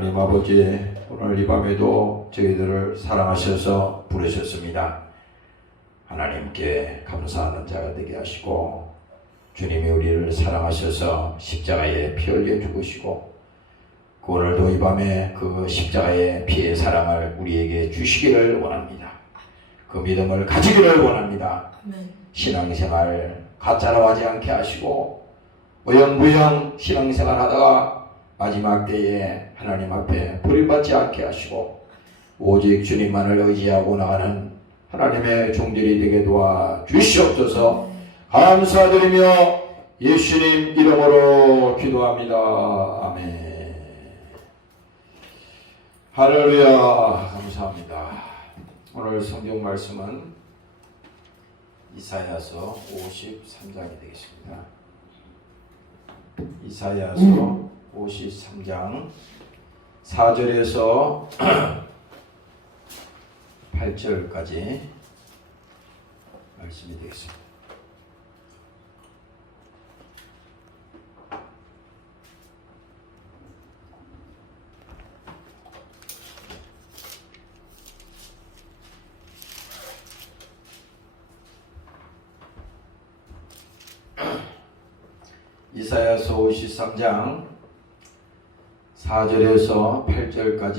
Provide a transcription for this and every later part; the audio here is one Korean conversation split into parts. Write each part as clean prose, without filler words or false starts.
하나님 아버지, 오늘 이 밤에도 저희들을 사랑하셔서 부르셨습니다. 하나님께 감사하는 자가 되게 하시고, 주님이 우리를 사랑하셔서 십자가에 피 흘려 죽으시고, 오늘도 이 밤에 그 십자가의 피의 사랑을 우리에게 주시기를 원합니다. 그 믿음을 가지기를 원합니다. 신앙생활 가짜로 하지 않게 하시고, 어영부영 신앙생활 하다가 마지막 때에 하나님 앞에 버림받지 않게 하시고, 오직 주님만을 의지하고 나가는 하나님의 종들이 되게 도와 주시옵소서. 감사드리며 예수님 이름으로 기도합니다. 아멘. 할렐루야. 감사합니다. 오늘 성경 말씀은 이사야서 53장이 되겠습니다. 이사야서 53장 4절에서 8절까지 말씀이 되겠습니다. 이사야서 53장 4절에서 8절까지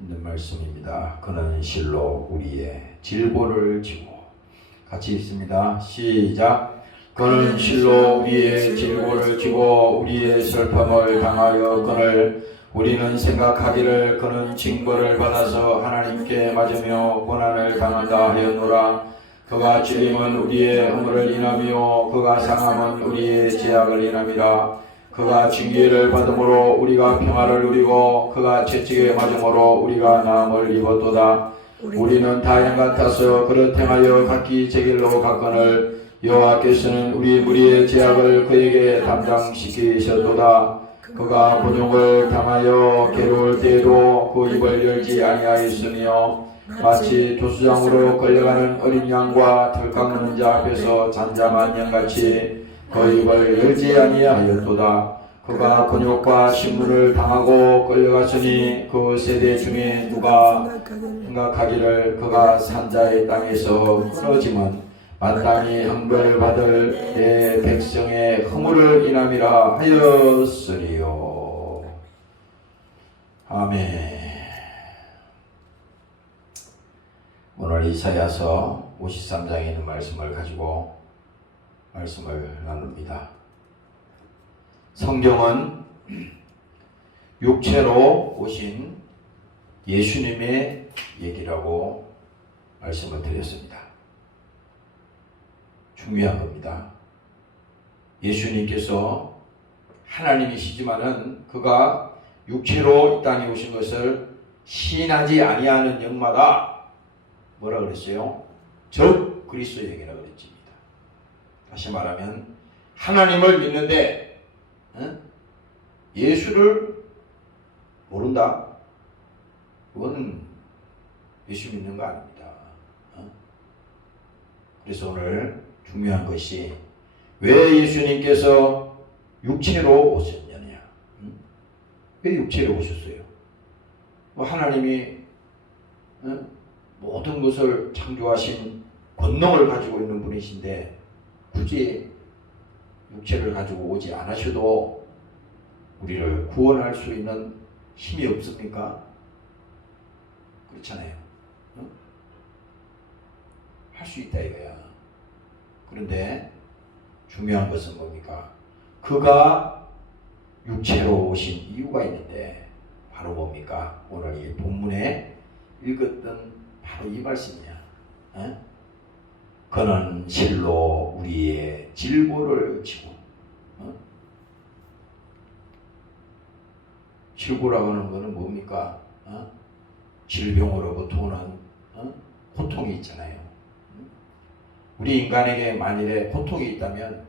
있는 말씀입니다. 그는 실로 우리의 질보를 지고, 같이 읽습니다. 시작. 그는 실로 우리의 질보를 지고 우리의 슬픔을 당하여 그늘 우리는 생각하기를 그는 징벌을 받아서 하나님께 맞으며 고난을 당한다 하였노라. 그가 찔림은 우리의 허물을 인하며 그가 상함은 우리의 죄악을 인함이라. 그가 징계를 받음으로 우리가 평화를 누리고 그가 채찍에 맞음으로 우리가 나음을 입었도다. 우리는 다양 같아서 그릇 행하여 각기 제 길로 갔거늘 여호와께서는 우리 무리의 죄악을 그에게 담당시키셨도다. 그가 본용을 당하여 괴로울 때에도 그 입을 열지 아니하였으며 마치 조수장으로 끌려가는 어린 양과 털 깎는 자 앞에서 잔잠한 양같이 그 입을 열지 아니하였도다. 그가 곤욕과 신문을 당하고 끌려갔으니 그 세대 중에 누가 생각하기를 그가 산자의 땅에서 끊어짐은 마땅히 형벌을 받을 내 백성의 허물을 인함이라 하였으리요. 아멘. 오늘 이사야서 53장에 있는 말씀을 가지고 말씀을 나눕니다. 성경은 육체로 오신 예수님의 얘기라고 말씀을 드렸습니다. 중요한 겁니다. 예수님께서 하나님이시지만은 그가 육체로 이 땅에 오신 것을 시인하지 아니하는 영마다 뭐라 그랬어요? 적 그리스도에게라 그랬습니다. 다시 말하면 하나님을 믿는데 예수를 모른다? 그건 예수 믿는 거 아닙니다. 그래서 오늘 중요한 것이 왜 예수님께서 육체로 오셨느냐? 왜 육체로 오셨어요? 하나님이 모든 것을 창조하신 권능을 가지고 있는 분이신데 굳이 육체를 가지고 오지 않으셔도 우리를 구원할 수 있는 힘이 없습니까? 그렇잖아요. 할 수 있다 이거야. 그런데 중요한 것은 뭡니까? 그가 육체로 오신 이유가 있는데 바로 뭡니까? 오늘 이 본문에 읽었던 바로 이 말씀이야. 그는 실로 우리의 질보를 지고, 질보라고 하는 것은 뭡니까? 질병으로부터 오는 고통이 있잖아요. 우리 인간에게 만일에 고통이 있다면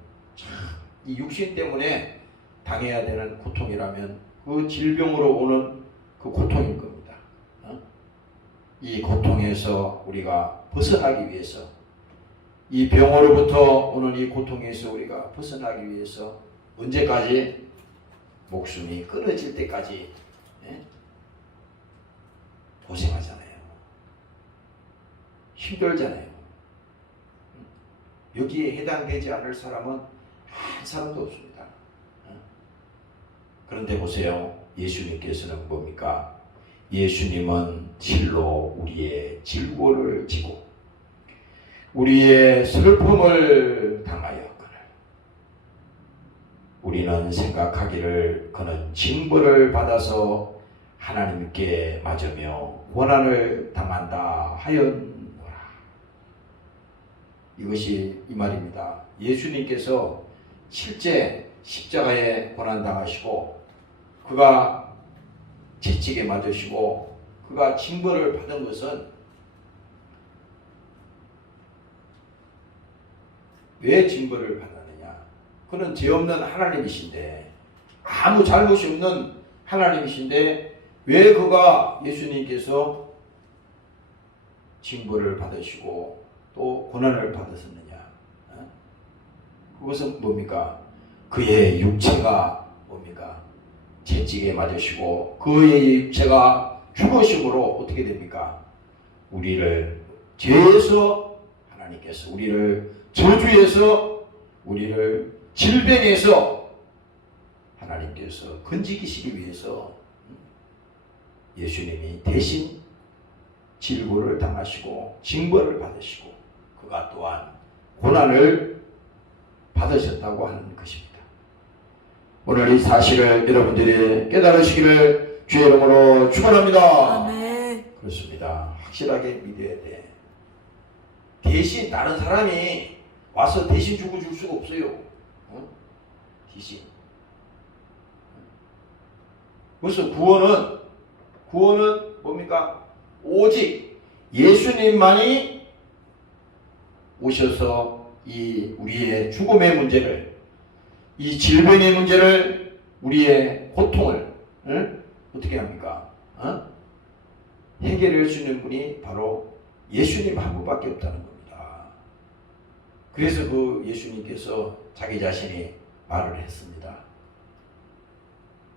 이 육신 때문에 당해야 되는 고통이라면 그 질병으로 오는 그 고통일 겁니다. 이 고통에서 우리가 벗어나기 위해서, 이 병으로부터 오는 이 고통에서 우리가 벗어나기 위해서 언제까지? 목숨이 끊어질 때까지 고생하잖아요. 힘들잖아요. 여기에 해당되지 않을 사람은 한 사람도 없습니다. 그런데 보세요. 예수님께서는 뭡니까? 예수님은 실로 우리의 질고를 지고 우리의 슬픔을 당하여 우리는 생각하기를 그는 징벌을 받아서 하나님께 맞으며 고난을 당한다 하였노라. 이것이 이 말입니다. 예수님께서 실제 십자가에 고난당하시고 그가 채찍에 맞으시고 그가 징벌을 받은 것은 왜 징벌을 받았느냐? 그는 죄 없는 하나님이신데, 아무 잘못이 없는 하나님이신데 왜 그가 예수님께서 징벌을 받으시고 또 고난을 받으셨느냐? 그것은 뭡니까? 그의 육체가 뭡니까? 채찍에 맞으시고 그의 육체가 죽으심으로 어떻게 됩니까? 우리를 죄에서 하나님께서 우리를 저주에서 우리를 질병에서 하나님께서 건지시기 위해서 예수님이 대신 질고를 당하시고 징벌을 받으시고 그가 또한 고난을 받으셨다고 하는 것입니다. 오늘 이 사실을 여러분들이 깨달으시기를 주의 이름으로 축원합니다. 아멘. 그렇습니다. 확실하게 믿어야 돼. 대신 다른 사람이 와서 대신 주고 줄 수가 없어요. 대신. 그래서 구원은 뭡니까? 오직 예수님만이 오셔서 이 우리의 죽음의 문제를, 이 질병의 문제를, 우리의 고통을 어떻게 합니까? 해결할 수 있는 분이 바로 예수님 한 분밖에 없다는 겁니다. 그래서 그 예수님께서 자기 자신이 말을 했습니다.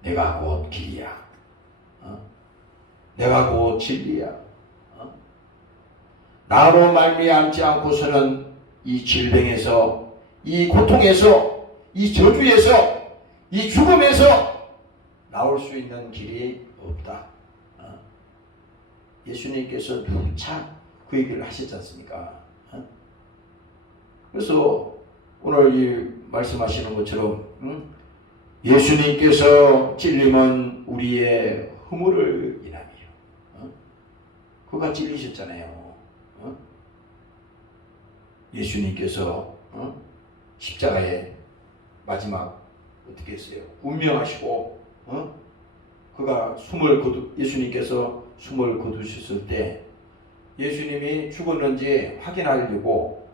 내가 곧 길이야. 내가 곧 진리야. 나로 말미암지 않고서는 이 질병에서, 이 고통에서, 이 저주에서, 이 죽음에서 나올 수 있는 길이 없다. 예수님께서 누차 그 얘기를 하셨지 않습니까? 그래서 오늘 이 말씀하시는 것처럼 예수님께서 찔림은 우리의 허물을 인함이요. 그가 찔리셨잖아요. 예수님께서 십자가에 마지막 어떻게 했어요? 운명하시고 그가 예수님께서 숨을 거두셨을 때 예수님이 죽었는지 확인하려고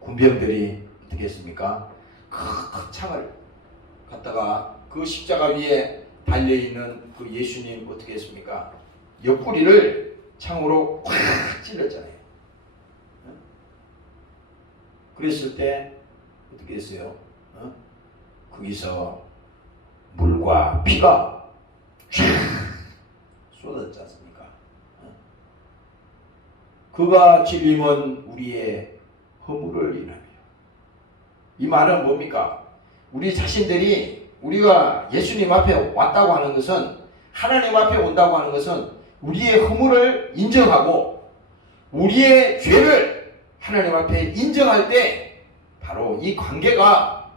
군병들이 어떻게 했습니까? 큰 창을 갖다가 그 십자가 위에 달려있는 그 예수님 어떻게 했습니까? 옆구리를 창으로 꽉 찔렀잖아요. 그랬을 때 어떻게 했어요? 거기서 물과 피가 쫙 쏟아졌지 않습니까? 그가 찔림은 우리의 허물을 인하며. 이 말은 뭡니까? 우리 자신들이 우리가 예수님 앞에 왔다고 하는 것은, 하나님 앞에 온다고 하는 것은 우리의 허물을 인정하고 우리의 죄를 하나님 앞에 인정할 때 바로 이 관계가,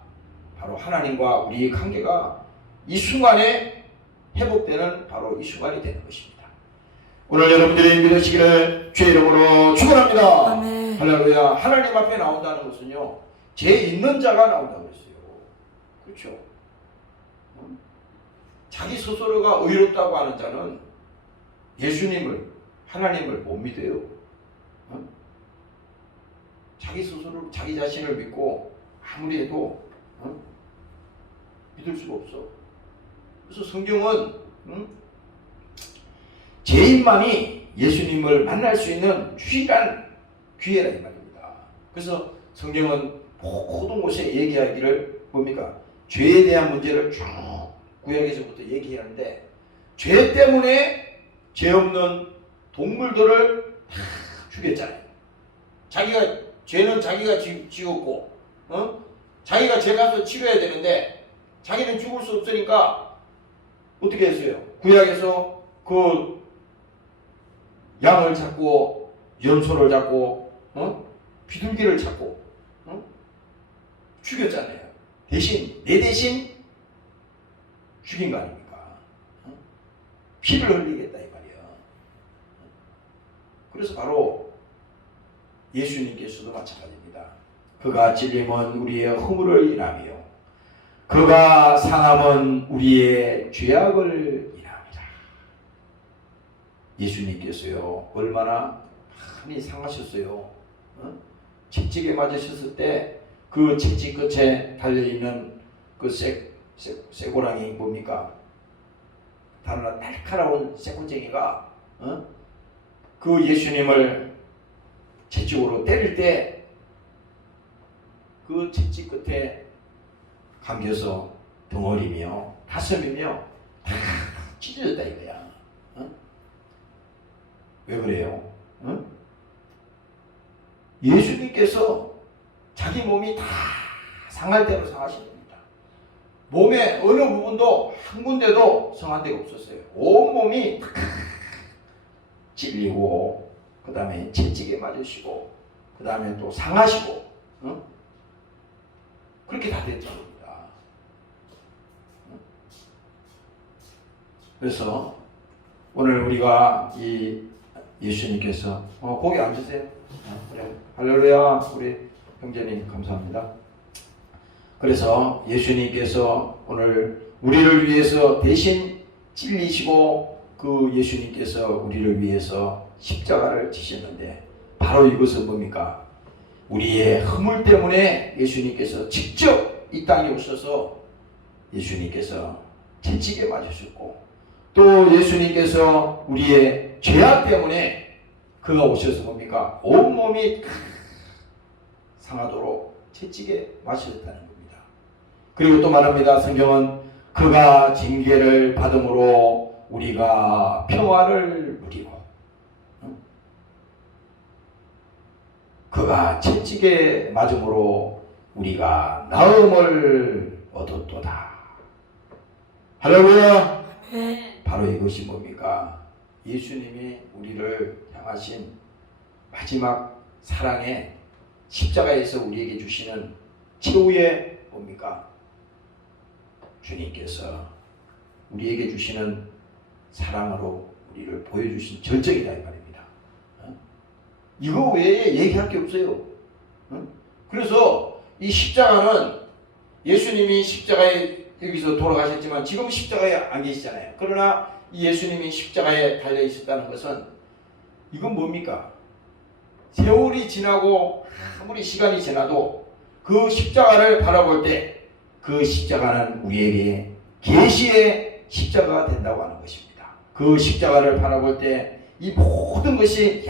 바로 하나님과 우리의 관계가 이 순간에 회복되는 바로 이 순간이 되는 것입니다. 오늘 여러분들이 믿으시기를 주의 이름으로 축원합니다. 아멘. 할렐루야. 하나님 앞에 나온다는 것은요, 죄 있는 자가 나온다고 했어요. 그렇죠? 자기 스스로가 의롭다고 하는 자는 예수님을, 하나님을 못 믿어요. 자기 스스로, 자기 자신을 믿고 아무리 해도 믿을 수가 없어. 그래서 성경은 죄인만이 예수님을 만날 수 있는 유일한 기회라 이 말입니다. 그래서 성경은 모든 곳에 얘기하기를 뭡니까? 죄에 대한 문제를 쭉 구약에서부터 얘기하는데, 죄 때문에 죄 없는 동물들을 다 죽였잖아요. 죄는 자기가 지었고, 자기가 죄 가서 치료해야 되는데 자기는 죽을 수 없으니까 어떻게 했어요? 구약에서 그 양을 잡고 염소를 잡고 비둘기를 잡고 죽였잖아요. 내 대신 죽인 거 아닙니까? 피를 흘리겠다 이 말이야. 그래서 바로 예수님께서도 마찬가지입니다. 그가 찔림은 우리의 허물을 인하며 그가 상함은 우리의 죄악을 인합니다. 예수님께서요 얼마나 많이 상하셨어요. 채찍에 맞으셨을 때 그 채찍 끝에 달려있는 그 쇠고랑이 뭡니까? 다른 날카로운 쇠고쟁이가 그 예수님을 채찍으로 때릴 때 그 채찍 끝에 감겨서 덩어리며 가슴이며 다 찢어졌다 이거야. 왜 그래요? 예수님께서 자기 몸이 다 상할 대로 상하신 겁니다. 몸의 어느 부분도 한 군데도 성한 데가 없었어요. 온 몸이 다 찔리고 그 다음에 채찍에 맞으시고 그 다음에 또 상하시고 그렇게 다 됐던 겁니다. 그래서 오늘 우리가 이 예수님께서 거기 앉으세요. 그래. 할렐루야. 우리 형제님 감사합니다. 그래서 예수님께서 오늘 우리를 위해서 대신 찔리시고 그 예수님께서 우리를 위해서 십자가를 지셨는데 바로 이것은 뭡니까? 우리의 허물 때문에 예수님께서 직접 이 땅에 오셔서 예수님께서 채찍에 맞으셨고 또 예수님께서 우리의 죄악 때문에 그가 오셔서 뭡니까? 온몸이 상하도록 채찍에 맞으셨다는 겁니다. 그리고 또 말합니다. 성경은 그가 징계를 받음으로 우리가 평화를 누리고 그가 채찍에 맞음으로 우리가 나음을 얻었도다. 할렐루야. 바로 이것이 뭡니까? 예수님이 우리를 향하신 마지막 사랑의 십자가에서 우리에게 주시는 최후의 뭡니까? 주님께서 우리에게 주시는 사랑으로 우리를 보여주신 절정이다 이 말입니다. 이거 외에 얘기할 게 없어요. 그래서 이 십자가는 예수님이 십자가에 여기서 돌아가셨지만 지금 십자가에 안 계시잖아요. 그러나 이 예수님이 십자가에 달려 있었다는 것은 이건 뭡니까? 세월이 지나고 아무리 시간이 지나도 그 십자가를 바라볼 때 그 십자가는 우리에게 계시의 십자가가 된다고 하는 것입니다. 그 십자가를 바라볼 때 이 모든 것이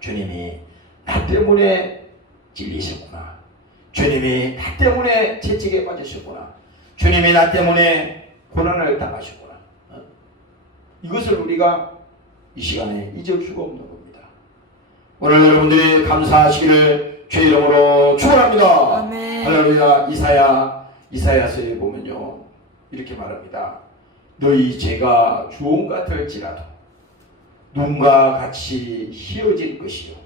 주님이 나 때문에 찔리셨구나. 주님이 나 때문에 채찍에 빠지셨구나. 주님이 나 때문에 고난을 당하셨구나. 이것을 우리가 이 시간에 잊을 수가 없는 겁니다. 오늘 여러분들이 감사하시기를 주의 이름으로 축원합니다. 아멘. 할렐루야. 이사야서에 보면요 이렇게 말합니다. 너희 죄가 주홍 같을지라도 눈과 같이 희어질 것이요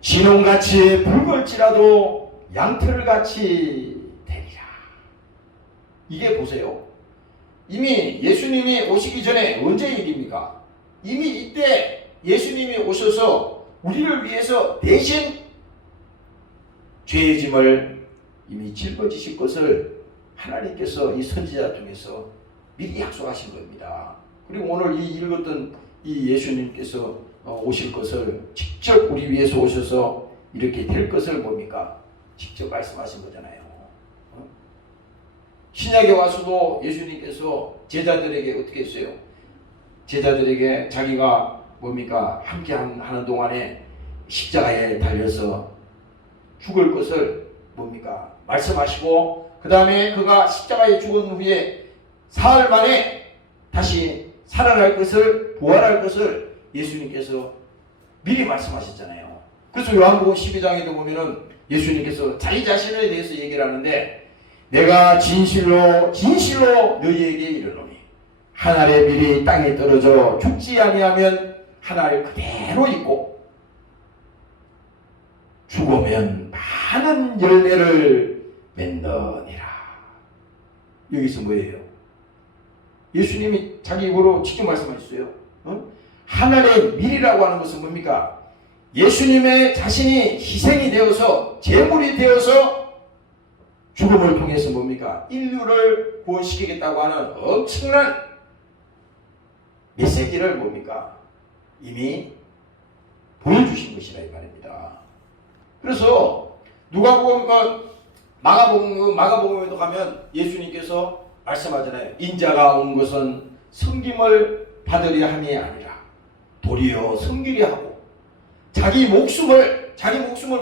진홍같이 붉을지라도 양털같이 되리라. 이게 보세요. 이미 예수님이 오시기 전에 언제 일입니까? 이미 이때 예수님이 오셔서 우리를 위해서 대신 죄의 짐을 이미 짊어지실 것을 하나님께서 이 선지자 통해서 미리 약속하신 겁니다. 그리고 오늘 이 읽었던 이 예수님께서 오실 것을 직접 우리 위해서 오셔서 이렇게 될 것을 뭡니까? 직접 말씀하신 거잖아요. 신약에 와서도 예수님께서 제자들에게 어떻게 했어요? 제자들에게 자기가 뭡니까? 함께 하는 동안에 십자가에 달려서 죽을 것을 뭡니까? 말씀하시고 그 다음에 그가 십자가에 죽은 후에 사흘 만에 다시 살아날 것을, 부활할 것을 예수님께서 미리 말씀하셨잖아요. 그래서 요한복음 12장에도 보면은 예수님께서 자기 자신에 대해서 얘기를 하는데, 내가 진실로 진실로 너희에게 이르노니 한 알의 밀이 땅에 떨어져 죽지 아니하면 한 알 그대로 있고 죽으면 많은 열매를 맺느니라. 여기서 뭐예요? 예수님이 자기 입으로 직접 말씀하셨어요. 하늘의 밀이라고 하는 것은 뭡니까? 예수님의 자신이 희생이 되어서, 제물이 되어서 죽음을 통해서 뭡니까? 인류를 구원시키겠다고 하는 엄청난 메시지를 뭡니까? 이미 보여주신 것이라 이 말입니다. 그래서 누가복음, 마가복음에도 가면 예수님께서 말씀하잖아요. 인자가 온 것은 섬김을 받으려 함이 아니라 도리어 섬기려 하고, 자기 목숨을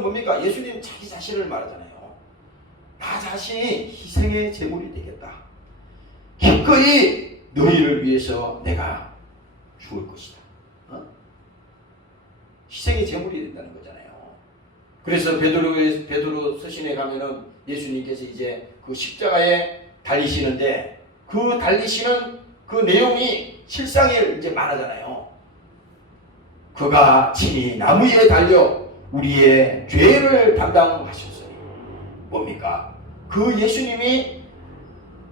뭡니까? 예수님 자기 자신을 말하잖아요. 나 자신이 희생의 제물이 되겠다. 기꺼이 너희를 위해서 내가 죽을 것이다. 희생의 제물이 된다는 거잖아요. 그래서 베드로 서신에 가면은 예수님께서 이제 그 십자가에 달리시는데, 그 달리시는 그 내용이 실상을 이제 말하잖아요. 그가 친히 나무에 달려 우리의 죄를 담당하셨으니, 뭡니까? 그 예수님이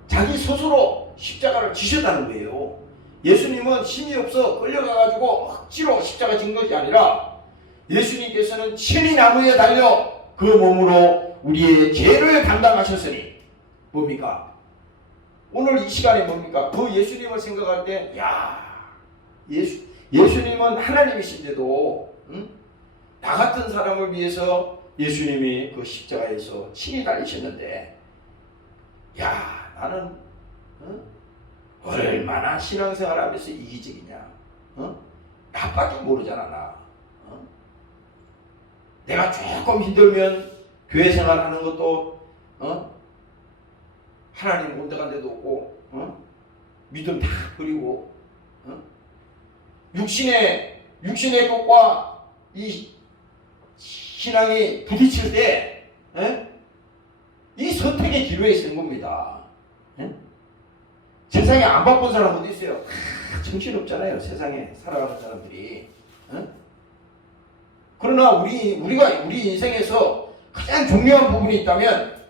자기 스스로 십자가를 지셨다는 거예요. 예수님은 힘이 없어 끌려가가지고 억지로 십자가 진 것이 아니라, 예수님께서는 친히 나무에 달려 그 몸으로 우리의 죄를 담당하셨으니, 뭡니까? 오늘 이 시간에 뭡니까? 그 예수님을 생각할 때, 예수님은 하나님이신데도 나 같은 사람을 위해서 예수님이 그 십자가에서 친히 달리셨는데, 나는 얼마나 신앙생활하면서 이기적이냐? 나밖에 모르잖아, 나. 내가 조금 힘들면 교회 생활하는 것도 하나님 온데간 데도 없고, 믿음 다 버리고, 육신의 것과 이 신앙이 부딪힐 때, 이 선택의 기로에 있는 겁니다. 세상에 안 바쁜 사람 어디 있어요? 정신없잖아요, 세상에 살아가는 사람들이. 그러나 우리 인생에서 가장 중요한 부분이 있다면,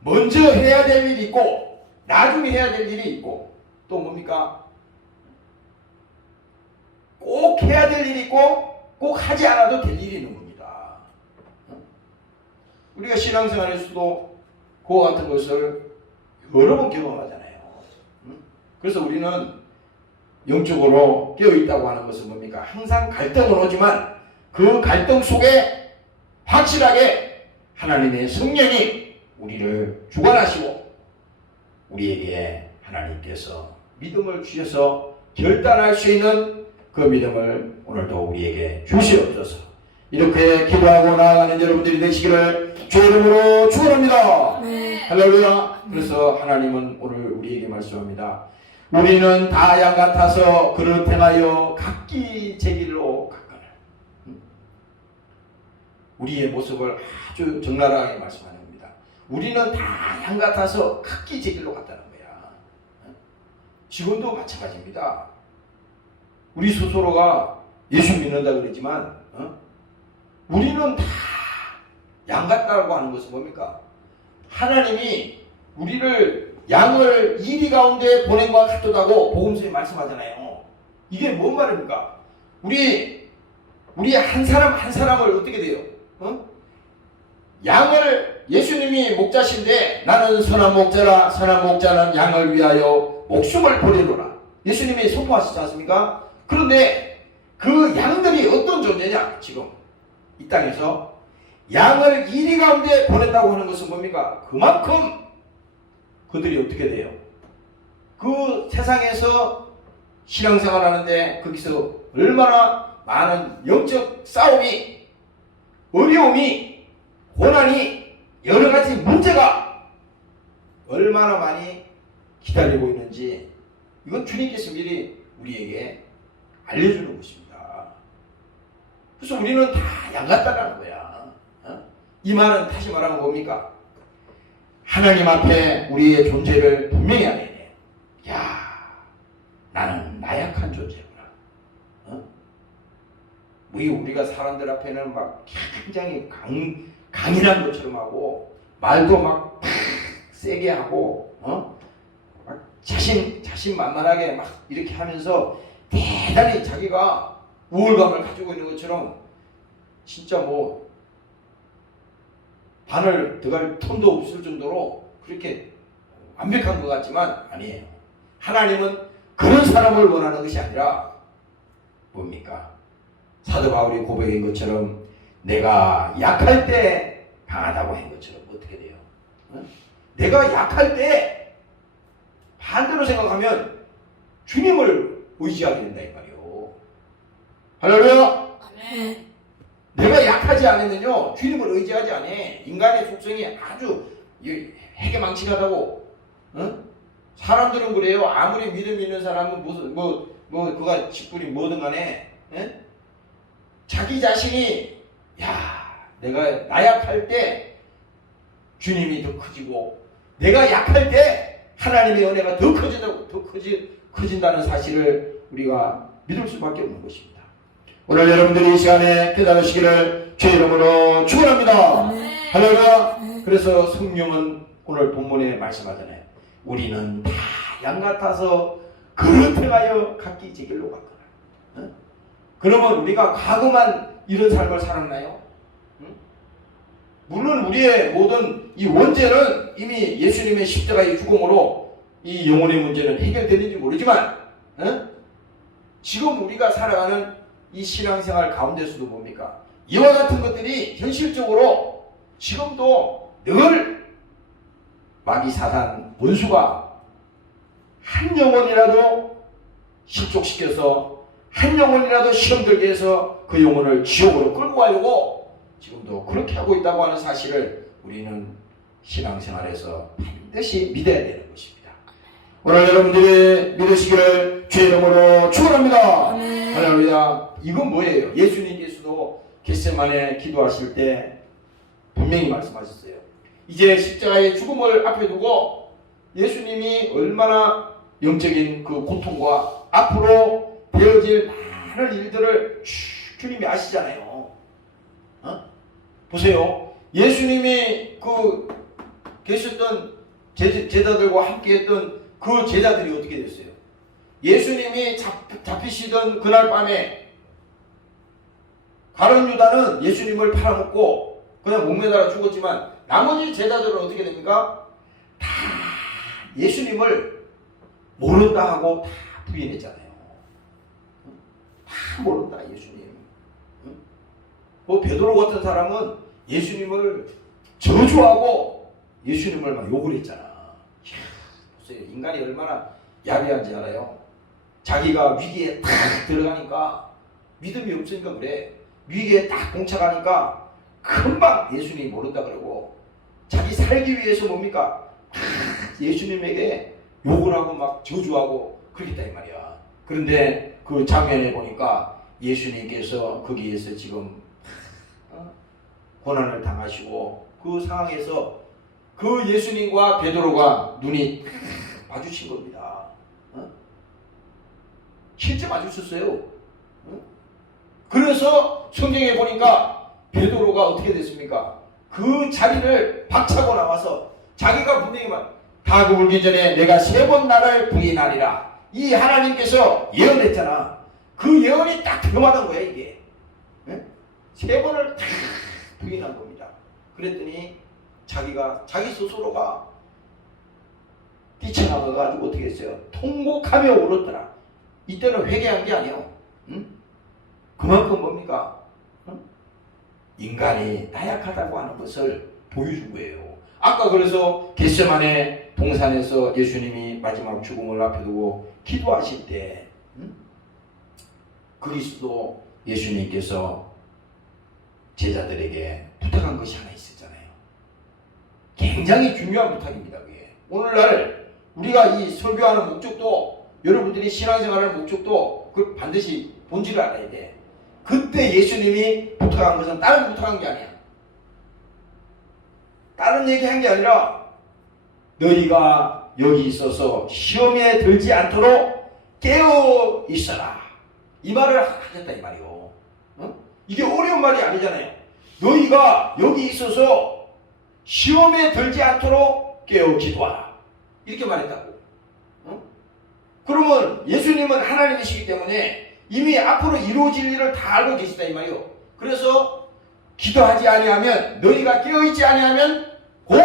먼저 해야 될 일이 있고, 나중에 해야 될 일이 있고, 또 뭡니까? 꼭 해야 될 일이 있고, 꼭 하지 않아도 될 일이 있는 겁니다. 우리가 신앙생활에서도 그와 같은 것을 여러 번 경험하잖아요. 그래서 우리는 영적으로 깨어있다고 하는 것은 뭡니까? 항상 갈등은 오지만 그 갈등 속에 확실하게 하나님의 성령이 우리를 주관하시고, 우리에게 하나님께서 믿음을 주셔서 결단할 수 있는 그 믿음을 오늘도 우리에게 주시옵소서. 이렇게 기도하고 나아가는 여러분들이 되시기를 주의 이름으로 축원합니다. 할렐루야. 그래서 하나님은 오늘 우리에게 말씀합니다. 우리는 다 양 같아서 그를 행하여 각기 제 길로 갔거늘. 우리의 모습을 아주 적나라하게 말씀하는 겁니다. 우리는 다 양 같아서 각기 제 길로 갔다는 거야. 지금도 마찬가지입니다. 우리 스스로가 예수 믿는다 그러지만, 우리는 다 양 같다고 하는 것은 뭡니까? 하나님이 우리를 양을 이리 가운데 보낸 것 같다고 복음서에 말씀하잖아요. 이게 뭔 말입니까? 우리 한 사람 한 사람을 어떻게 돼요? 양을, 예수님이 목자신데 나는 선한 목자라, 선한 목자는 양을 위하여 목숨을 버리노라. 예수님이 선포하시지 않습니까? 그런데 그 양들이 어떤 존재냐? 지금 이 땅에서 양을 이리 가운데 보냈다고 하는 것은 뭡니까? 그만큼 그들이 어떻게 돼요? 그 세상에서 신앙생활 하는데 거기서 얼마나 많은 영적 싸움이, 어려움이, 고난이, 여러 가지 문제가 얼마나 많이 기다리고 있는지 이건 주님께서 미리 우리에게 알려주는 것입니다. 그래서 우리는 다 양 같다라는 거야. 이 말은 다시 말하면 뭡니까? 하나님 앞에 우리의 존재를 분명히 알아야 돼. 야, 나는 나약한 존재구나. 우리가 사람들 앞에는 막 굉장히 강인한 것처럼 하고, 말도 막 세게 하고, 막 자신만만하게 막 이렇게 하면서 대단히 자기가 우월감을 가지고 있는 것처럼 진짜 뭐 바늘 들어갈 틈도 없을 정도로 그렇게 완벽한 것 같지만 아니에요. 하나님은 그런 사람을 원하는 것이 아니라 뭡니까? 사도 바울이 고백한 것처럼 내가 약할 때 강하다고 한 것처럼 어떻게 돼요? 내가 약할 때 반대로 생각하면 주님을 의지하게 된다 이 말이요. 할렐루야. 아멘. 내가 약하지 않으면요 주님을 의지하지 않아. 인간의 속성이 아주 해괴망측하다고. 사람들은 그래요. 아무리 믿음 있는 사람은 무슨 그가 직분이 뭐든 간에 자기 자신이 내가 나약할 때 주님이 더 커지고 내가 약할 때 하나님의 은혜가 더 커진다는 사실을 우리가 믿을 수밖에 없는 것입니다. 오늘 여러분들이 이 시간에 깨달으시기를 주의 이름으로 축원합니다. 할렐루야. 그래서 성령은 오늘 본문에 말씀하잖아요. 우리는 다 양 같아서 그릇해가여 각기 제 길로 갔거나. 그러면 우리가 과거만 이런 삶을 살았나요? 물론 우리의 모든 이 원죄는 이미 예수님의 십자가의 죽음으로 이 영혼의 문제는 해결되는지 모르지만 지금 우리가 살아가는 이 신앙생활 가운데서도 뭡니까? 이와 같은 것들이 현실적으로 지금도 늘 마귀 사단 원수가 한 영혼이라도 실족시켜서 한 영혼이라도 시험 들게 해서 그 영혼을 지옥으로 끌고 가려고 지금도 그렇게 하고 있다고 하는 사실을 우리는 신앙생활에서 반드시 믿어야 되는 것입니다. 오늘 여러분들이 믿으시기를 주의 이름으로 축원합니다. 할렐루야. 이건 뭐예요? 예수님께서도 겟세마네 기도하실 때 분명히 말씀하셨어요. 이제 십자가의 죽음을 앞에 두고 예수님이 얼마나 영적인 그 고통과 앞으로 되어질 많은 일들을 주님이 아시잖아요. 보세요. 예수님이 계셨던 제자들과 함께 했던 그 제자들이 어떻게 됐어요? 예수님이 잡히시던 그날 밤에 가룟 유다는 예수님을 팔아먹고 그냥 목매달아 죽었지만 나머지 제자들은 어떻게 됩니까? 다 예수님을 모른다 하고 다 부인했잖아요. 다 모른다 예수님. 베드로 같은 사람은 예수님을 저주하고 예수님을 막 욕을 했잖아. 보세요. 인간이 얼마나 야비한지 알아요? 자기가 위기에 딱 들어가니까 믿음이 없으니까 그래. 위기에 딱 봉착하니까 금방 예수님이 모른다 그러고 자기 살기 위해서 뭡니까? 예수님에게 욕을 하고 막 저주하고 그러겠다 이 말이야. 그런데 그 장면에 보니까 예수님께서 거기에서 지금 고난을 당하시고 그 상황에서 그 예수님과 베드로가 눈이 마주친 겁니다. 실제 마주쳤어요. 그래서 성경에 보니까 베드로가 어떻게 됐습니까? 그 자리를 박차고 나와서 자기가 분명히 다 울기 전에 내가 3번 나를 부인하리라. 이 하나님께서 예언했잖아. 그 예언이 딱 들어맞은 거야 이게. 3번을 딱 부인한 겁니다. 그랬더니 자기 스스로가 뛰쳐나가가지고 어떻게 했어요? 통곡하며 울었더라. 이때는 회개한 게 아니에요. 그만큼 뭡니까? 인간이 나약하다고 하는 것을 보여준 거예요. 아까 그래서 겟세마네 동산에서 예수님이 마지막 죽음을 앞에 두고 기도하실 때 거기서도 예수님께서 제자들에게 부탁한 것이 하나 있었잖아요. 굉장히 중요한 부탁입니다. 그게. 오늘날 우리가 이 설교하는 목적도 여러분들이 신앙생활하는 목적도 그 반드시 본질을 알아야 돼. 그때 예수님이 부탁한 것은 다른 부탁한 게 아니야. 다른 얘기한 게 아니라 너희가 여기 있어서 시험에 들지 않도록 깨어 있어라. 이 말을 하셨다 이 말이요. 이게 어려운 말이 아니잖아요. 너희가 여기 있어서 시험에 들지 않도록 깨어 기도하라. 이렇게 말했다고. 그러면 예수님은 하나님이시기 때문에 이미 앞으로 이루어질 일을 다 알고 계시다 이 말이요. 그래서 기도하지 아니하면, 너희가 깨어있지 아니하면 곧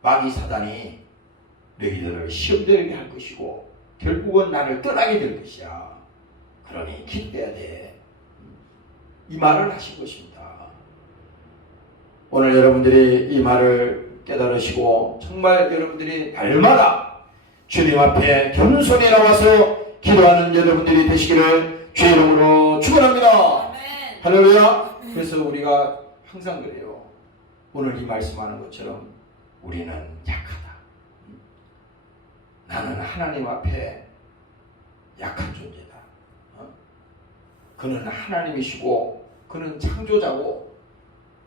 마귀 사단이 너희들을 시험되게 할 것이고 결국은 나를 떠나게 될 것이야. 그러니 기도해야 돼. 이 말을 하신 것입니다. 오늘 여러분들이 이 말을 깨달으시고 정말 여러분들이 날마다 주님 앞에 겸손히 나와서 기도하는 여러분들이 되시기를 주의 이름으로 축원합니다. 할렐루야. 그래서 우리가 항상 그래요. 오늘 이 말씀하는 것처럼 우리는 약하다. 나는 하나님 앞에 약한 존재다. 그는 하나님이시고 그는 창조자고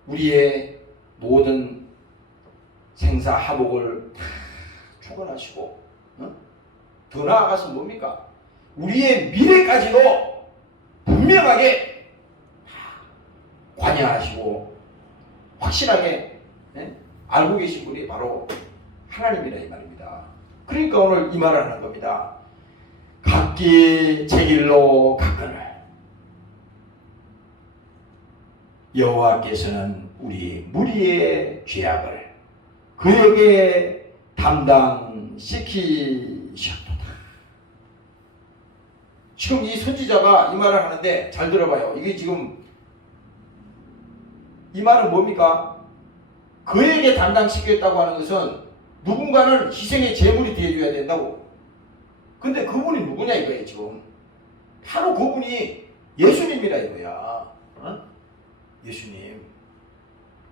우리의 모든 생사하복을 다 주관하시고 더 나아가서 뭡니까? 우리의 미래까지도 분명하게 관여하시고 확실하게 알고 계신 분이 바로 하나님이라 이 말입니다. 그러니까 오늘 이 말을 하는 겁니다. 각기 제 길로 갔거늘 여호와께서는 우리 무리의 죄악을 그에게 담당시키셨도다. 지금 이 선지자가 이 말을 하는데 잘 들어봐요. 이게 지금 이 말은 뭡니까? 그에게 담당시켰다고 하는 것은 누군가는 희생의 제물이 되어줘야 된다고. 근데 그분이 누구냐 이거예요 지금. 바로 그분이 예수님이라 이거야. 예수님.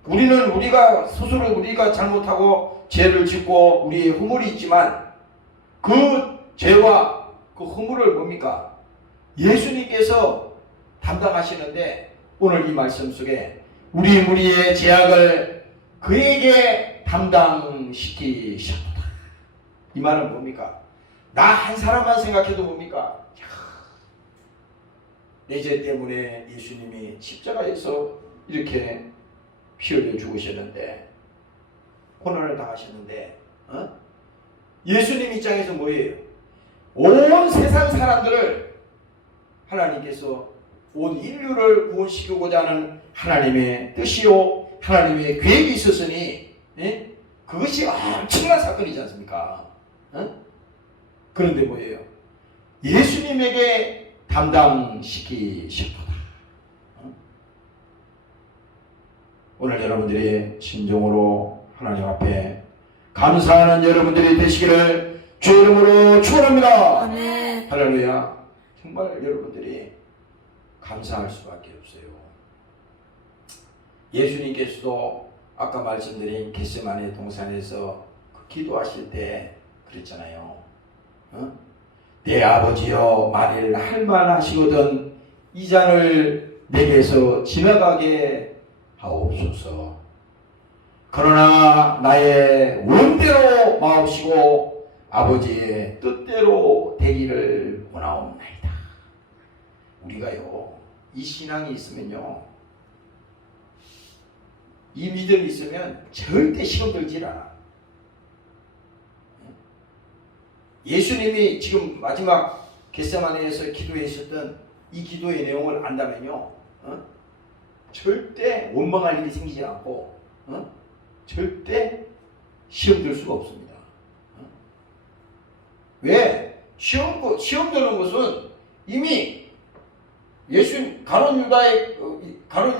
우리가 스스로 우리가 잘못하고 죄를 짓고 우리의 허물이 있지만 그 죄와 그 허물을 뭡니까? 예수님께서 담당하시는데 오늘 이 말씀 속에 우리 무리의 죄악을 그에게 담당시키셨다. 이 말은 뭡니까? 나 한 사람만 생각해도 뭡니까? 내 죄 때문에 예수님이 십자가에서 이렇게 피 흘려 죽으셨는데 고난을 당하셨는데 예수님 입장에서 뭐예요? 온 세상 사람들을 하나님께서 온 인류를 구원시키고자 하는 하나님의 뜻이요 하나님의 계획이 있었으니 그것이 엄청난 사건이지 않습니까? 그런데 뭐예요? 예수님에게 담당시키셨도다. 오늘 여러분들이 진정으로 하나님 앞에 감사하는 여러분들이 되시기를 주의 이름으로 축원합니다. 아멘. 할렐루야. 정말 여러분들이 감사할 수밖에 없어요. 예수님께서도 아까 말씀드린 겟세마네 동산에서 기도하실 때 그랬잖아요. 내 아버지여 만일 할만하시거든 이 잔을 내게서 지나가게 하옵소서. 그러나 나의 원대로 마옵시고 아버지의 뜻대로 되기를 원하옵나이다. 우리가요 이 신앙이 있으면요 이 믿음이 있으면 절대 시험 들질 않아. 예수님이 지금 마지막 겟세마네에서 기도했었던 이 기도의 내용을 안다면요 절대 원망할 일이 생기지 않고 절대 시험 들 수가 없습니다. 왜? 시험 드는 것은 이미 가룟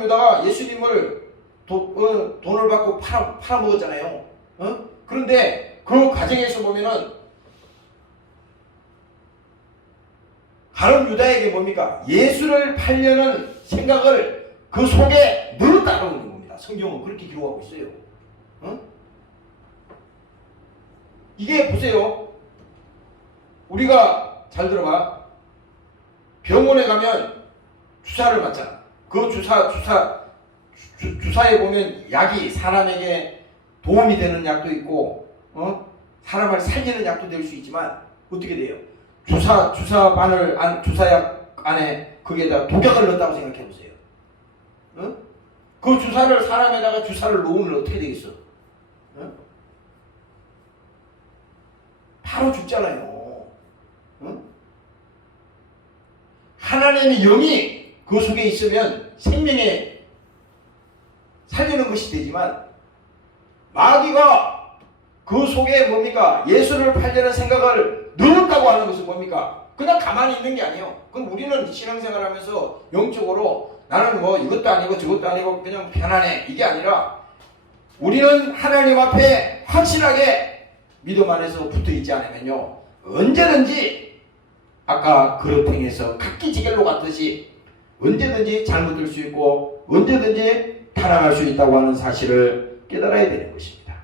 유다가 예수님을 돈을 받고 팔아먹었잖아요. 그런데 그 과정에서 보면은 가룟 유다에게 뭡니까? 예수를 팔려는 생각을 그 속에 넣었다고 하는 겁니다. 성경은 그렇게 기록하고 있어요. 이게 보세요. 우리가 잘 들어봐. 병원에 가면 주사를 맞잖아. 그 주사에 보면 약이 사람에게 도움이 되는 약도 있고, 사람을 살리는 약도 될 수 있지만, 어떻게 돼요? 주사약 안에 거기에다 독약을 넣었다고 생각해 보세요. 그 주사를 사람에다가 주사를 놓으면 어떻게 되겠어? 바로 죽잖아요. 하나님의 영이 그 속에 있으면 생명에 살리는 것이 되지만, 마귀가 그 속에 뭡니까? 예수를 팔려는 생각을 넣었다고 하는 것은 뭡니까? 그냥 가만히 있는 게 아니에요. 그럼 우리는 신앙생활 하면서 영적으로 나는 뭐 이것도 아니고 저것도 아니고 그냥 편안해, 이게 아니라 우리는 하나님 앞에 확실하게 믿음 안에서 붙어 있지 않으면요, 언제든지 아까 그릇행에서 각기지겔로 갔듯이 언제든지 잘못될 수 있고 언제든지 타락할 수 있다고 하는 사실을 깨달아야 되는 것입니다.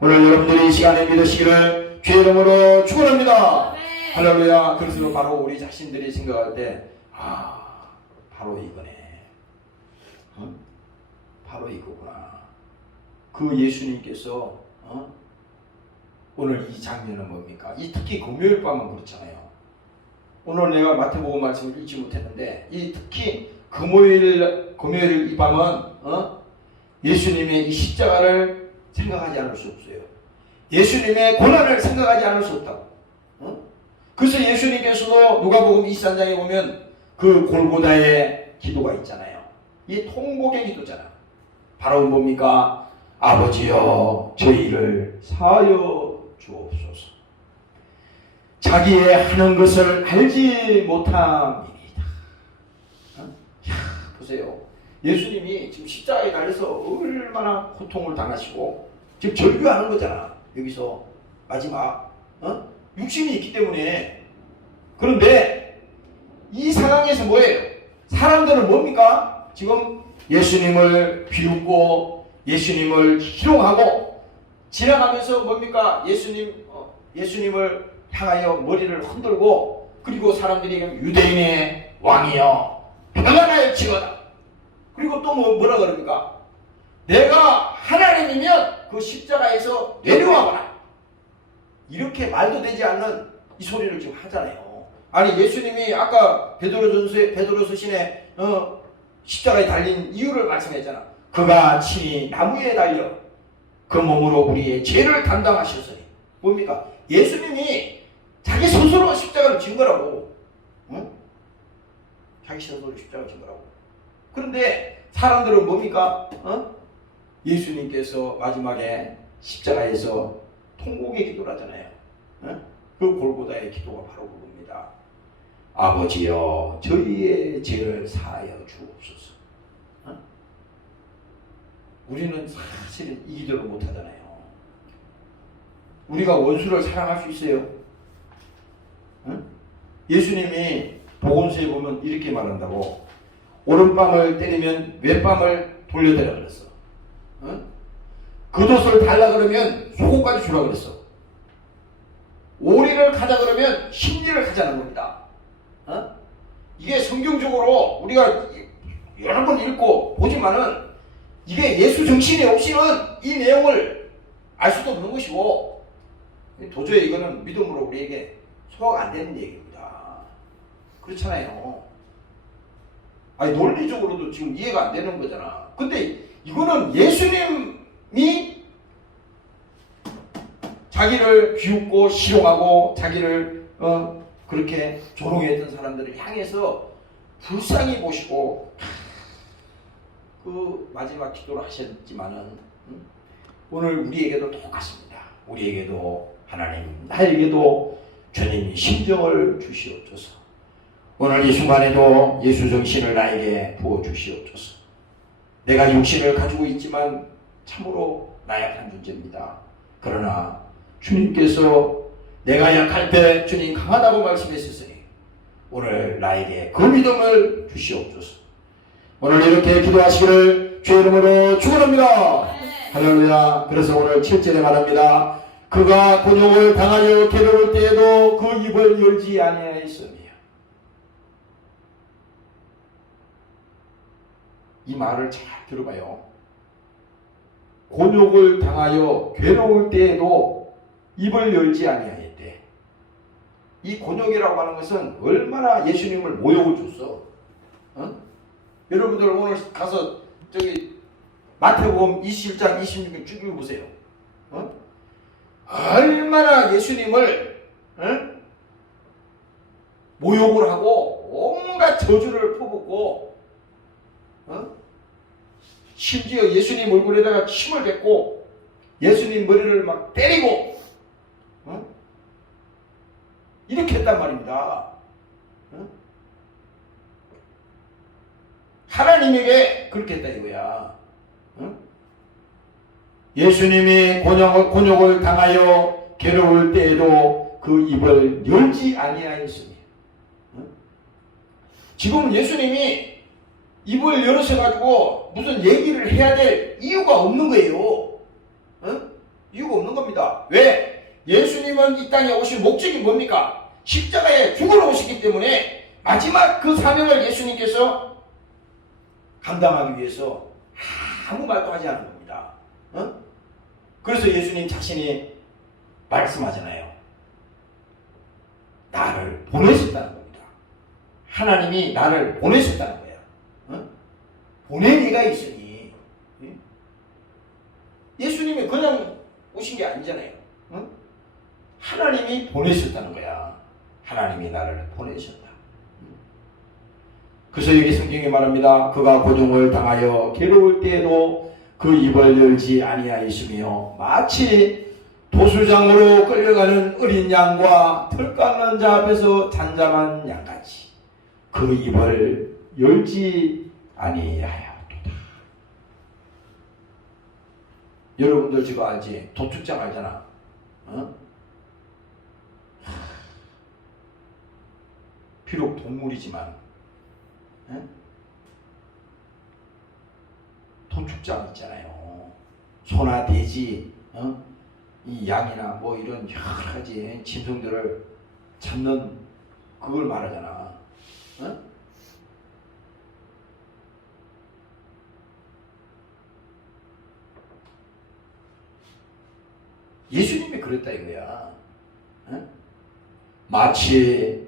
오늘 여러분들이 이 시간에 믿으시기를 주의 이름으로 축원합니다. 할렐루야. 그래서 바로 우리 자신들이 생각할 때, 바로 이거네. 바로 이거구나. 그 예수님께서 오늘 이 장면은 뭡니까? 특히 금요일 밤은 그렇잖아요. 오늘 내가 마태복음 말씀을 읽지 못했는데, 특히 금요일 이 밤은 예수님의 이 십자가를 생각하지 않을 수 없어요. 예수님의 고난을 생각하지 않을 수 없다고. 그래서 예수님께서도 누가복음 23장에 보면 그 골고다의 기도가 있잖아요. 이 통곡의 기도잖아. 바로 뭡니까? 아버지여 저희를 사하여 주옵소서. 자기의 하는 것을 알지 못함이니이다. 보세요. 예수님이 지금 십자가에 달려서 얼마나 고통을 당하시고 지금 절규하는 거잖아. 여기서 마지막 육신이 있기 때문에. 그런데 이 상황에서 뭐예요? 사람들은 뭡니까? 지금 예수님을 비웃고 예수님을 희롱하고 지나가면서 뭡니까? 예수님을 향하여 머리를 흔들고, 그리고 사람들이 유대인의 왕이여 평안하여지어다. 그리고 또 뭐라 그럽니까? 내가 하나님이면 그 십자가에서 내려와봐라. 이렇게 말도 되지 않는 이 소리를 지금 하잖아요. 아니 예수님이 아까 베드로서 신의 십자가에 달린 이유를 말씀했잖아. 그가 친히 나무에 달려 그 몸으로 우리의 죄를 담당하셨으니. 뭡니까? 예수님이 자기 스스로 십자가를 진 거라고. 자기 스스로 십자가를 진 거라고. 그런데 사람들은 뭡니까? 예수님께서 마지막에 십자가에서 통곡의 기도를 하잖아요. 그 골고다의 기도가 바로 그겁니다. 아버지여 저희의 죄를 사하여 주옵소서. 우리는 사실은 이 기도를 못하잖아요. 우리가 원수를 사랑할 수 있어요? 예수님이 복음서에 보면 이렇게 말한다고. 오른밤을 때리면 왼밤을 돌려대라 그랬어. 겉옷을 달라 그러면 속옷까지 주라 그랬어. 오리를 가자 그러면 심리를 가자는 겁니다. 이게 성경적으로 우리가 여러 번 읽고 보지만은 이게 예수 정신이 없이는 이 내용을 알 수도 없는 것이고, 도저히 이거는 믿음으로 우리에게 소화가 안 되는 얘기입니다. 그렇잖아요. 아니 논리적으로도 지금 이해가 안 되는 거잖아. 근데 이거는 예수님이 자기를 비웃고 희롱하고 자기를 그렇게 조롱했던 사람들을 향해서 불쌍히 보시고 그 마지막 기도를 하셨지만은 오늘 우리에게도 똑같습니다. 우리에게도 하나님, 나에게도 주님이 심정을 주시옵소서. 오늘 이 순간에도 예수 정신을 나에게 부어주시옵소서. 내가 육신을 가지고 있지만 참으로 나약한 존재입니다. 그러나 주님께서 내가 약할 때 주님 강하다고 말씀했으니 오늘 나에게 그 믿음을 주시옵소서. 오늘 이렇게 기도하시기를 주의 이름으로 축원합니다. 할렐루야. 그래서 오늘 7절에 말합니다. 그가 곤욕을 당하여 괴로울 때에도 그 입을 열지 아니하였으며. 이 말을 잘 들어봐요. 곤욕을 당하여 괴로울 때에도 입을 열지 아니하였대. 이 곤욕이라고 하는 것은 얼마나 예수님을 모욕을 줬어. 여러분들 오늘 가서 저기 마태복음 21장 26절 쭉 읽어보세요. 얼마나 예수님을 모욕을 하고 온갖 저주를 퍼붓고 심지어 예수님 얼굴에다가 침을 뱉고 예수님 머리를 막 때리고 이렇게 했단 말입니다. 하나님에게 그렇게 했다 이거야. 예수님이 곤욕을 당하여 괴로울 때에도 그 입을 열지 아니하였으니. 지금 예수님이 입을 열으셔가지고 무슨 얘기를 해야 될 이유가 없는 거예요. 이유가 없는 겁니다. 왜? 예수님은 이 땅에 오신 목적이 뭡니까? 십자가에 죽으러 오시기 때문에 마지막 그 사명을 예수님께서 감당하기 위해서 아무 말도 하지 않은 겁니다. 그래서 예수님 자신이 말씀하잖아요. 나를 보내셨다는 겁니다. 하나님이 나를 보내셨다는 거야. 보낸 이가 있으니. 예수님이 그냥 오신 게 아니잖아요. 하나님이 보내셨다는 거야. 하나님이 나를 보내셨다. 그래서 여기 성경이 말합니다. 그가 고통을 당하여 괴로울 때에도 그 입을 열지 아니하였으며 마치 도수장으로 끌려가는 어린 양과 털 깎는 자 앞에서 잠잠한 양같이 그 입을 열지 아니하였도다. 여러분들 지금 알지? 도축장 알잖아. 비록 동물이지만 도축장 있잖아요. 소나 돼지, 이 양이나 뭐 이런 여러 가지 짐승들을 잡는 그걸 말하잖아. 예수님이 그랬다 이거야. 마치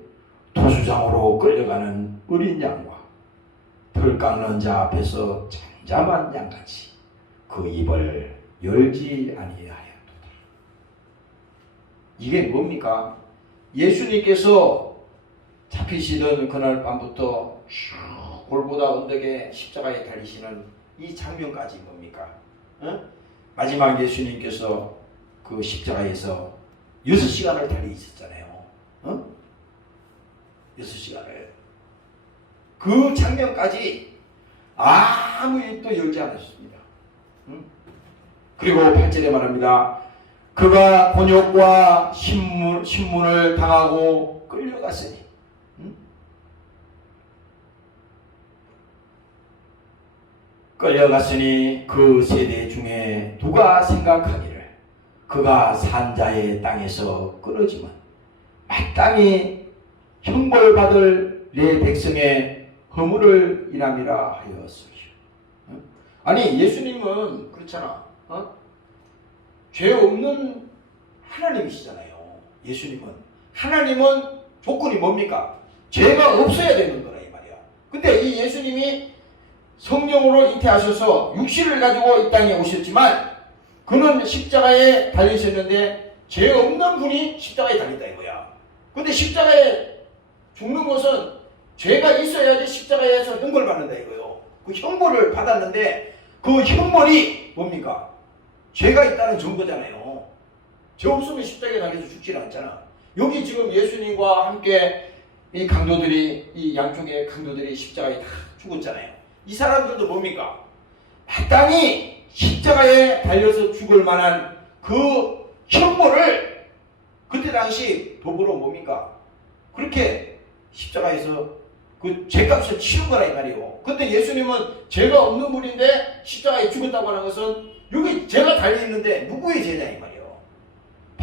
도수장으로 끌려가는 어린 양과 털 깎는 자 앞에서 잠잠한 양같이 그 입을 열지 아니하였도다. 이게 뭡니까? 예수님께서 잡히시던 그날 밤부터 쭉 골고다 언덕에 십자가에 달리시는 이 장면까지 뭡니까? 마지막 예수님께서 그 십자가에서 6시간을 달리셨잖아요. 6시간을. 그 장면까지 아무 입도 열지 않았습니다. 그리고 8절에 말합니다. 그가 곤욕과 신문을 당하고 끌려갔으니. 끌려갔으니 그 세대 중에 누가 생각하기를 그가 산자의 땅에서 끊어지면 마땅히 형벌받을 내 백성의 허물을 인함이라 하였으리라. 아니 예수님은 그렇잖아. 죄 없는 하나님이시잖아요. 예수님은. 하나님은 조건이 뭡니까? 죄가 없어야 되는 거라 이 말이야. 근데 이 예수님이 성령으로 잉태하셔서 육신을 가지고 이 땅에 오셨지만 그는 십자가에 달리셨는데 죄 없는 분이 십자가에 달렸다 이거야. 근데 십자가에 죽는 것은 죄가 있어야지 십자가에서 형벌을 받는다 이거요. 그 형벌을 받았는데 그 형벌이 뭡니까? 죄가 있다는 증거잖아요. 죄 없으면 십자가에 달려서 죽지 않잖아. 여기 지금 예수님과 함께 이 강도들이, 이 양쪽의 강도들이 십자가에 다 죽었잖아요. 이 사람들도 뭡니까? 마땅히 십자가에 달려서 죽을 만한 그 형벌을 그때 당시 도구로 뭡니까? 그렇게 십자가에서 그 죄값을 치는 거라 이 말이에요. 근데 예수님은 죄가 없는 분인데 십자가에 죽었다고 하는 것은 여기 죄가 달려있는데 누구의 죄냐 이 말이에요.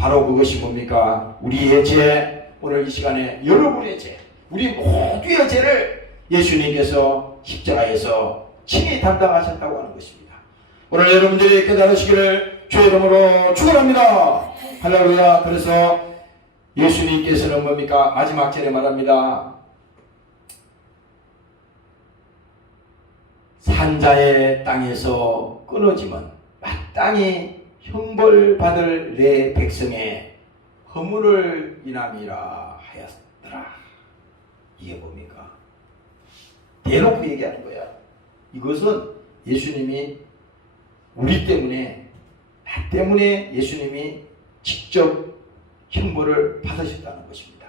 바로 그것이 뭡니까? 우리의 죄, 오늘 이 시간에 여러분의 죄, 우리 모두의 죄를 예수님께서 십자가에서 친히 담당하셨다고 하는 것입니다. 오늘 여러분들이 깨달으시기를 주의 이름으로 축원합니다. 할렐루야. 그래서 예수님께서는 뭡니까? 마지막 절에 말합니다. 산자의 땅에서 끊어지면 마땅히 형벌받을 내 백성의 허물을 인함이라 하였더라. 이게 뭡니까? 대놓고 얘기하는 거야. 이것은 예수님이 우리 때문에, 나 때문에 예수님이 직접 형벌을 받으셨다는 것입니다.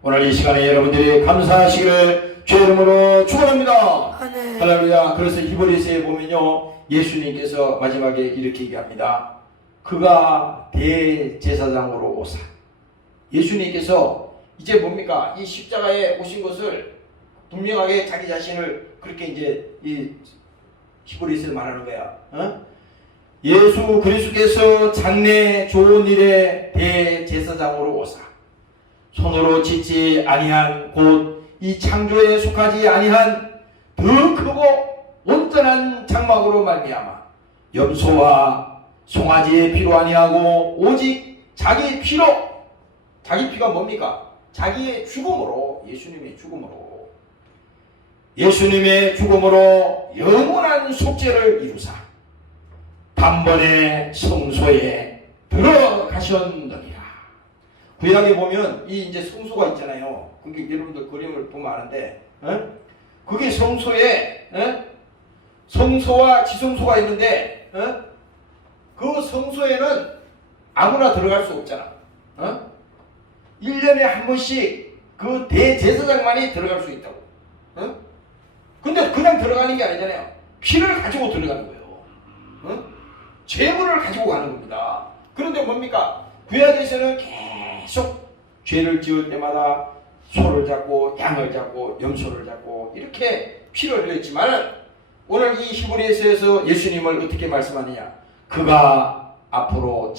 오늘 이 시간에 여러분들이 감사하시기를 주의 이름으로 축원합니다. 할렐루야. 그래서 히브리서에 보면요, 예수님께서 마지막에 이렇게 얘기합니다. 그가 대제사장으로 오사. 예수님께서 이제 뭡니까? 이 십자가에 오신 것을 분명하게 자기 자신을 그렇게 이제 이 히브리서를 말하는 거야. 예수 그리스도께서 장래 좋은 일에 대제사장으로 오사. 손으로 짓지 아니한 곧 이 창조에 속하지 아니한 더 크고 온전한 장막으로 말미암아 염소와 송아지의 피로 아니하고 오직 자기 피로, 자기 피가 뭡니까? 자기의 죽음으로, 예수님의 죽음으로 영원한 속죄를 이루사 단번에 성소에 들어가셨느니라. 구약에 보면 이 이제 성소가 있잖아요. 그게 여러분들 그림을 보면 아는데, 그게 성소에, 성소와 지성소가 있는데, 그 성소에는 아무나 들어갈 수 없잖아. 1년에 한 번씩 그 대제사장만이 들어갈 수 있다고. 근데 그냥 들어가는 게 아니잖아요. 피를 가지고 들어가는 거예요. 죄물을 가지고 가는 겁니다. 그런데 뭡니까? 구약에서는 계속 죄를 지을 때마다 소를 잡고 양을 잡고 염소를 잡고 이렇게 피를 흘렸지만 오늘 이 히브리서에서 예수님을 어떻게 말씀하느냐? 그가 앞으로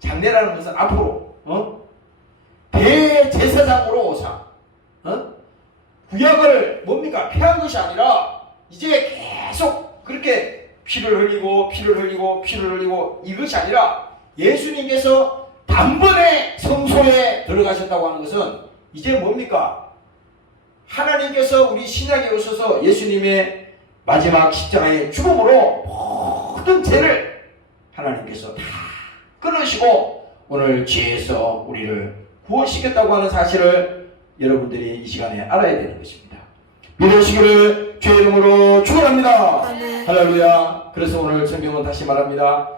장래라는 것은 앞으로 대제사장으로 오사 구약을 뭡니까? 폐한 것이 아니라 이제 계속 그렇게 피를 흘리고 이것이 아니라 예수님께서 단번에 성소에 들어가셨다고 하는 것은 이제 뭡니까? 하나님께서 우리 신약에 오셔서 예수님의 마지막 십자가의 죽음으로 모든 죄를 하나님께서 다 끊으시고 오늘 죄에서 우리를 구원시켰다고 하는 사실을 여러분들이 이 시간에 알아야 되는 것입니다. 믿으시기를 주의 이름으로 축원합니다. 할렐루야. 그래서 오늘 성경은 다시 말합니다.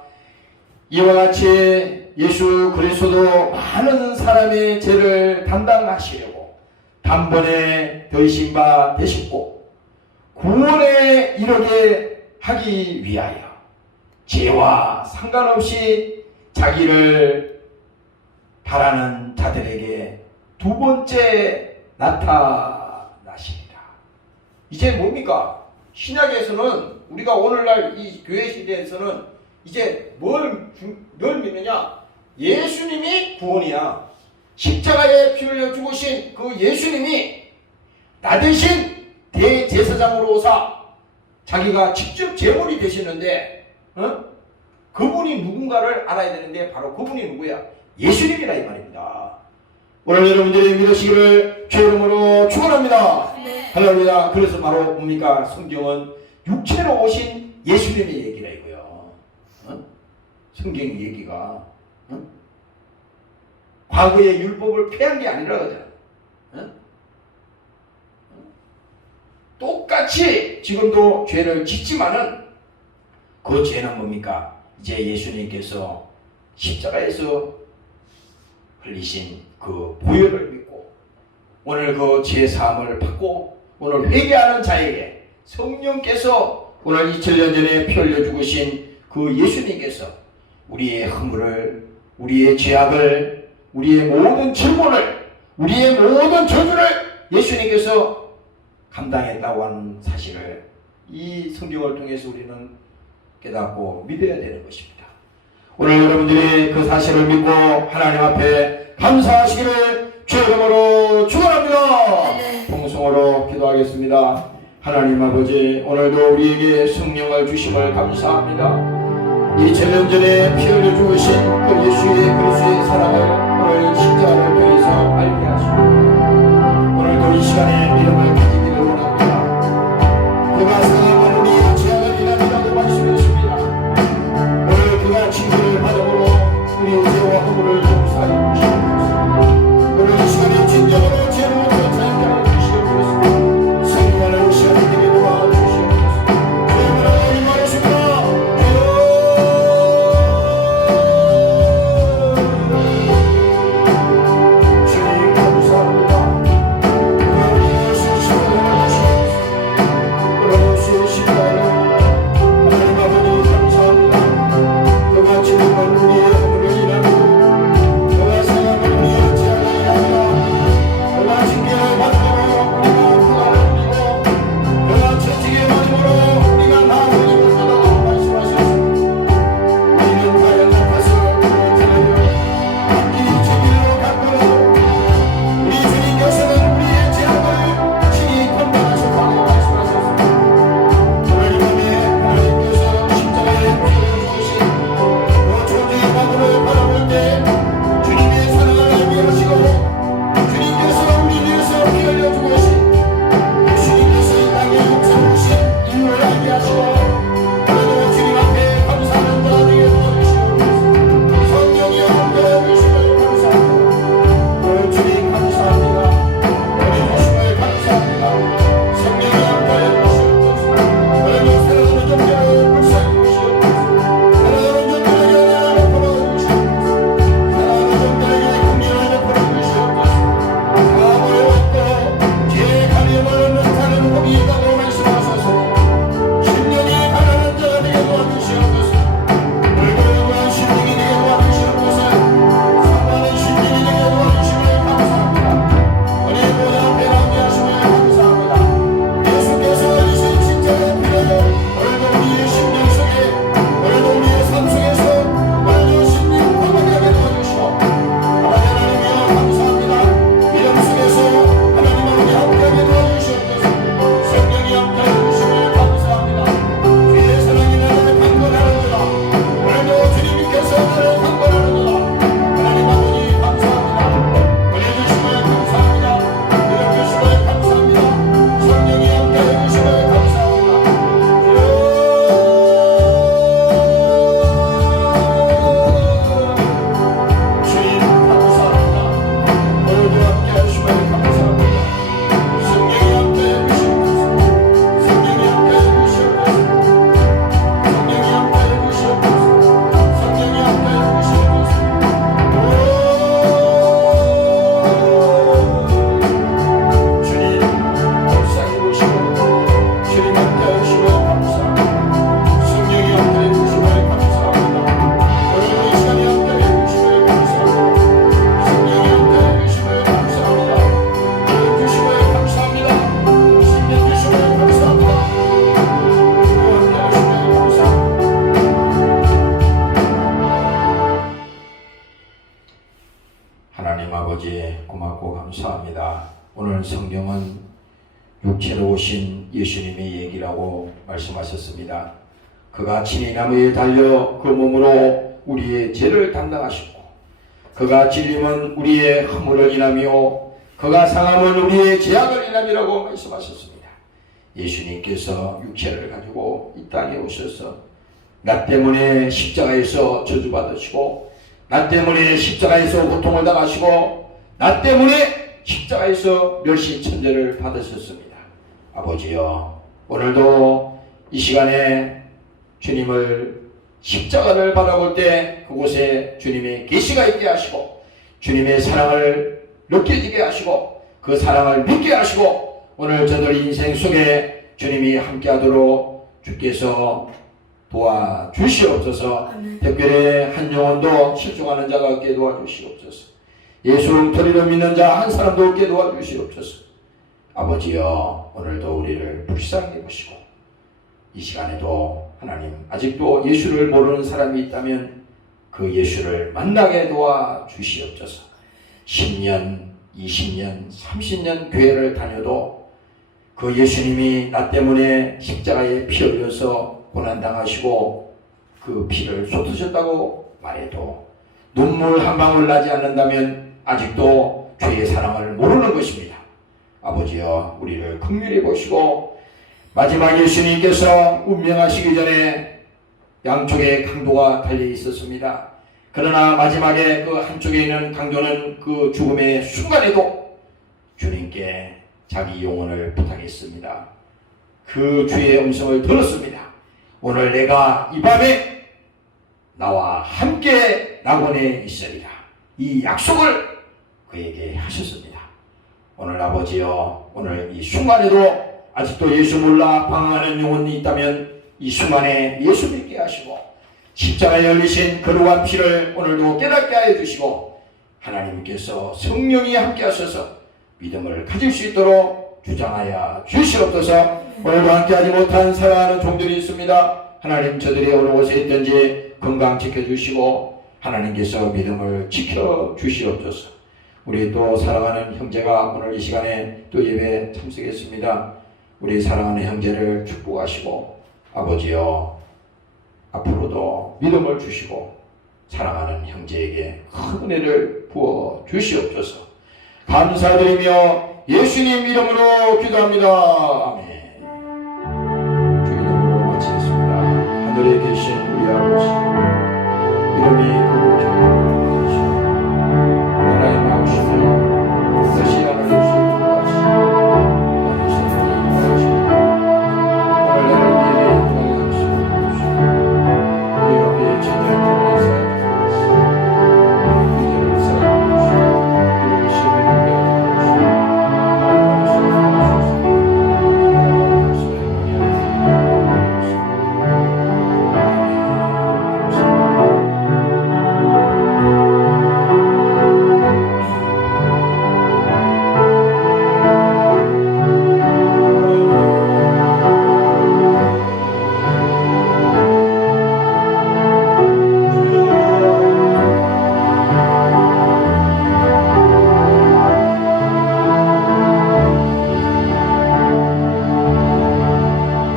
이와 같이 예수 그리스도도 많은 사람의 죄를 담당하시려고 단번에 되신 바 되셨고 구원에 이르게 하기 위하여 죄와 상관없이 자기를 바라는 자들에게 두 번째 나타나십니다. 이제 뭡니까? 신약에서는 우리가 오늘날 이 교회 시대에서는 이제 뭘 믿느냐? 예수님이 구원이야. 십자가에 피 흘려 죽으신 그 예수님이 나 대신 대제사장으로 오사 자기가 직접 제물이 되시는데 그분이 누군가를 알아야 되는데 바로 그분이 누구야? 예수님이라 이 말입니다. 오늘 여러분들이 믿으시기를 주의 이름으로 축원합니다. 할렐루야. 그래서 바로 뭡니까? 성경은 육체로 오신 예수님의 얘기라 이거요. 성경 얘기가 과거의 율법을 폐한 게 아니라 그러잖아. 똑같이 지금도 죄를 짓지만은 그 죄는 뭡니까? 이제 예수님께서 십자가에서 흘리신 그 보혈을 믿고 오늘 그 죄 사함을 받고 오늘 회개하는 자에게 성령께서 오늘 2000년 전에 피 흘려 죽으신 그 예수님께서 우리의 허물을, 우리의 죄악을, 우리의 모든 질문을, 우리의 모든 저주를 예수님께서 감당했다고 하는 사실을 이 성경을 통해서 우리는 깨닫고 믿어야 되는 것입니다. 오늘 여러분들이 그 사실을 믿고 하나님 앞에 감사하시기를 주의 이름으로 축원합니다. 통성으로 기도하겠습니다. 하나님 아버지, 오늘도 우리에게 성령을 주심을 감사합니다. 이 전년전에 피 흘려 죽으신 그 예수의 그리스도의 사랑을 오늘 십자가를 통해서 알게 하시고 오늘도 이 시간에 믿음을 가지기를 원합니다. 그가 사랑은 우리의 죄악을 인함이라고 말씀했습니다. 오늘 그가 징계를 받음으로 우리의 죄와 허물을 용서하여 주시옵소서. 오늘 이 시간에 진정으로 죄로부터 자유하여 주시옵소서. 성령을 시간에 되게 도와주시옵소서. 주님으로 임하였습니다. 하나님 아버지 고맙고 감사합니다. 오늘 성경은 육체로 오신 예수님의 얘기라고 말씀하셨습니다. 그가 친히 나무에 달려 그 몸으로 우리의 죄를 담당하셨고 그가 찔림은 우리의 허물을 인하며 그가 상함은 우리의 죄악을 인함이라고 말씀하셨습니다. 예수님께서 육체를 가지고 이 땅에 오셔서 나 때문에 십자가에서 저주받으시고 나 때문에 십자가에서 고통을 당하시고 나 때문에 십자가에서 멸시천대를 받으셨습니다. 아버지여, 오늘도 이 시간에 주님을 십자가를 바라볼 때 그곳에 주님의 계시가 있게 하시고 주님의 사랑을 느껴지게 하시고 그 사랑을 믿게 하시고 오늘 저들 인생 속에 주님이 함께하도록 주께서 도와주시옵소서. 특별히 한 영혼도 실종하는 자가 없게 도와주시옵소서. 예수 웅터리로 믿는 자 한 사람도 없게 도와주시옵소서. 아버지여, 오늘도 우리를 불쌍히 보시고 이 시간에도 하나님 아직도 예수를 모르는 사람이 있다면 그 예수를 만나게 도와 주시옵소서. 10년, 20년, 30년 교회를 다녀도 그 예수님이 나 때문에 십자가에 피 흘려서 고난당하시고 그 피를 쏟으셨다고 말해도 눈물 한 방울 나지 않는다면 아직도 주의 사랑을 모르는 것입니다. 아버지여, 우리를 긍휼히 보시고 마지막 예수님께서 운명하시기 전에 양쪽에 강도가 달려 있었습니다. 그러나 마지막에 그 한쪽에 있는 강도는 그 죽음의 순간에도 주님께 자기 영혼을 부탁했습니다. 그 주의 음성을 들었습니다. 오늘 내가 이 밤에 나와 함께 낙원에 있으리라. 이 약속을 그에게 하셨습니다. 오늘 아버지여, 오늘 이 순간에도 아직도 예수 몰라 방황하는 영혼이 있다면 이 순간에 예수 믿게 하시고 십자가에 열리신 거룩한 피를 오늘도 깨닫게 하여 주시고 하나님께서 성령이 함께 하셔서 믿음을 가질 수 있도록 주장하여 주시옵소서. 오늘도 함께하지 못한 사랑하는 종들이 있습니다. 하나님, 저들이 어느 곳에 있든지 건강 지켜주시고 하나님께서 믿음을 지켜주시옵소서. 우리 또 사랑하는 형제가 오늘 이 시간에 또 예배에 참석했습니다. 우리 사랑하는 형제를 축복하시고 아버지여, 앞으로도 믿음을 주시고 사랑하는 형제에게 큰 은혜를 부어 주시옵소서. 감사드리며 예수님 이름으로 기도합니다. 아멘. 주의 이름으로 마치겠습니다. 하늘에 계신 우리 아버지, 이름이